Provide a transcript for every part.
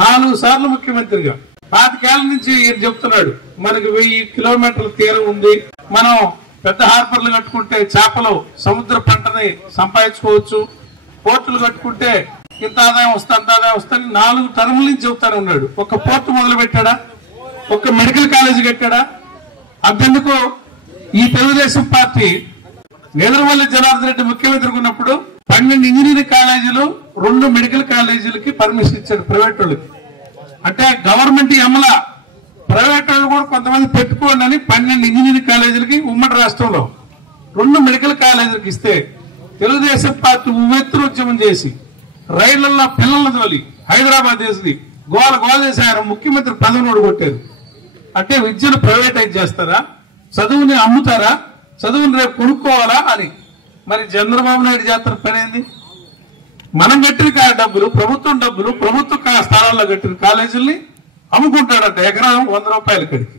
4 సార్లు ముఖ్యమంత్రిగా 25 ఏళ్ల నుంచి ఈయన చెప్తున్నాడు మనకి 1000 కిలోమీటర్ల తీరం ఉంది, మనం పెద్ద హార్బర్లు కట్టుకుంటే చేపలు సముద్ర పంటని సంపాదించుకోవచ్చు, పోర్టులు కట్టుకుంటే ఇంత ఆదాయం వస్తా అంత ఆదాయం వస్తాని 4 టర్ముల నుంచి చెబుతానే ఉన్నాడు. ఒక పోర్టు మొదలు పెట్టాడా, ఒక మెడికల్ కాలేజీ కట్టాడా? అంతెందుకు ఈ తెలుగుదేశం పార్టీ నేదురుమల్లి జనార్దన్ రెడ్డి ముఖ్యమంత్రి ఉన్నప్పుడు 12 ఇంజనీరింగ్ కాలేజీలు 2 మెడికల్ కాలేజీలకి పర్మిషన్ ఇచ్చాడు ప్రైవేట్ వాళ్ళకి. అంటే గవర్నమెంట్ అమల ప్రైవేట్ వాళ్ళు కూడా కొంతమంది పెట్టుకోండి అని 12 ఇంజనీరింగ్ కాలేజీలకి ఉమ్మడి రాష్ట్రంలో 2 మెడికల్ కాలేజీలకు ఇస్తే తెలుగుదేశం పార్టీ ఉవ్వెత్తున చేసి రైళ్లలో పిల్లల తోలి హైదరాబాద్ చేసి గోల చేసి ఆయన ముఖ్యమంత్రి పదవిని ఓడగొట్టారు. అంటే విద్యను ప్రైవేటైజ్ చేస్తారా, చదువుని అమ్ముతారా, చదువుని రేపు కొనుక్కోవాలా అని. మరి చంద్రబాబు నాయుడు చేస్తున్న పని ఏంది? మనం కట్టిన డబ్బులు, ప్రభుత్వం డబ్బులు, ప్రభుత్వ స్థానాల్లో కట్టిన కాలేజీల్ని అమ్ముకుంటాడంట. ఎకరం 100 రూపాయల కడికి,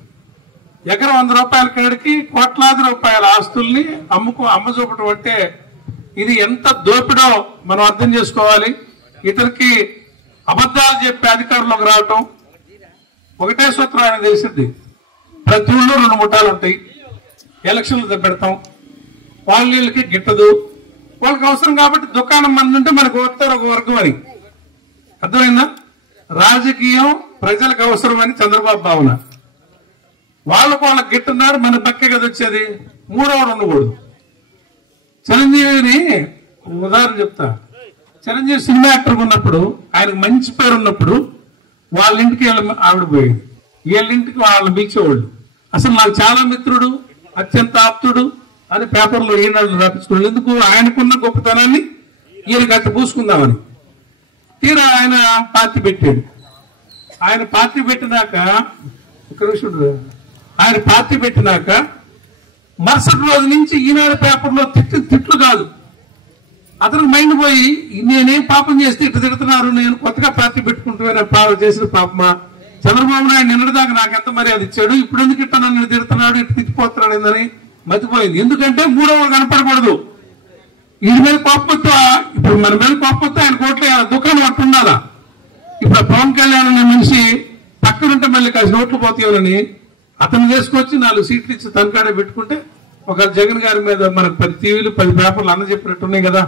ఎకరం 100 రూపాయల కడికి కోట్లాది రూపాయల ఆస్తుల్ని అమ్మచూపటం అంటే ఇది ఎంత దోపిడో మనం అర్థం చేసుకోవాలి. ఇతనికి అబద్ధాలు చెప్పి అధికారంలోకి రావటం ఒకటే సూత్రం ఆయన తెలిసింది. ప్రతి ఊళ్ళో 2 ముఠాలు ఉంటాయి, ఎలక్షన్లు పెడతాం, వాళ్ళకి గిట్టదు, వాళ్ళకి అవసరం కాబట్టి దుకాణం మంది మనకు వస్తారు ఒక వర్గం అని. అర్థమైందా? రాజకీయం ప్రజలకు అవసరం అని చంద్రబాబు భావన. వాళ్ళకి గిట్టున్నారు, మన పక్కే కదా వచ్చేది. 3వది ఉండకూడదు. చిరంజీవిని ఉదాహరణ చెప్తా. చిరంజీవి సినిమా యాక్టర్ ఉన్నప్పుడు ఆయనకు మంచి పేరు ఉన్నప్పుడు వాళ్ళ ఇంటికి ఆవిడ పోయింది, వీళ్ళింటికి వాళ్ళని పిలిచేవాళ్ళు. అసలు నాకు చాలా మిత్రుడు, అత్యంత ఆప్తుడు అని పేపర్లో ఈనాడు రాపించుకోవాలి. ఎందుకు? ఆయనకున్న గొప్పతనాన్ని ఈయనకి అట్లా పూసుకుందామని. తీరా ఆయన పార్టీ పెట్టాడు. ఆయన పార్టీ పెట్టినాక ఆయన పార్టీ పెట్టినాక మరుసటి రోజు నుంచి ఈనాడు పేపర్లో తిట్లు కాదు, అతనికి మైండ్ పోయి నేనేం పాపం చేస్తే ఇట్లా తిడుతున్నారు, నేను కొత్తగా పార్టీ పెట్టుకుంటూ చేసిన పాపమా, చంద్రబాబు నాయుడు నిన్నటిదాకా నాకెంత మర్యాద ఇచ్చాడు, ఇప్పుడు ఎందుకు ఇట్లా నన్ను తిడుతున్నాడు, ఇట్లా తిట్టిపోతున్నాడు ఏందని మతిపోయింది. ఎందుకంటే 3వ కనపడకూడదు. వీడి మీద కోపంతో, ఇప్పుడు మన మీద కోపంతో ఆయన కోట్ల దుకాణం అట్టు ఉండాలా. ఇప్పుడు పవన్ కళ్యాణ్ అనే మనిషి పక్కనుంటే మళ్ళీ కాసి నోట్లు పోతాయని అతను చేసుకొచ్చి 4 సీట్లు ఇచ్చి తనకాడే పెట్టుకుంటే ఒక జగన్ గారి మీద మనకు 10 టీవీలు 10 పేపర్లు అన్న చెప్పినట్టున్నాయి కదా,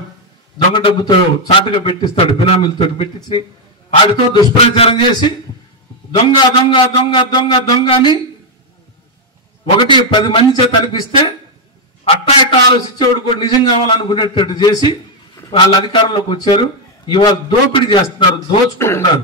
దొంగ డబ్బుతో చాటుగా పెట్టిస్తాడు, బినామీలతో పెట్టించి వాటితో దుష్ప్రచారం చేసి దొంగ దొంగ దొంగ దొంగ దొంగ అని 10 మంది చేత అనిపిస్తే అట్టా ఆలోచించేవాడు కూడా నిజం కావాలనుకునేటట్టు చేసి వాళ్ళ అధికారంలోకి వచ్చారు. ఇవాళ దోపిడీ చేస్తున్నారు, దోచుకుంటున్నారు.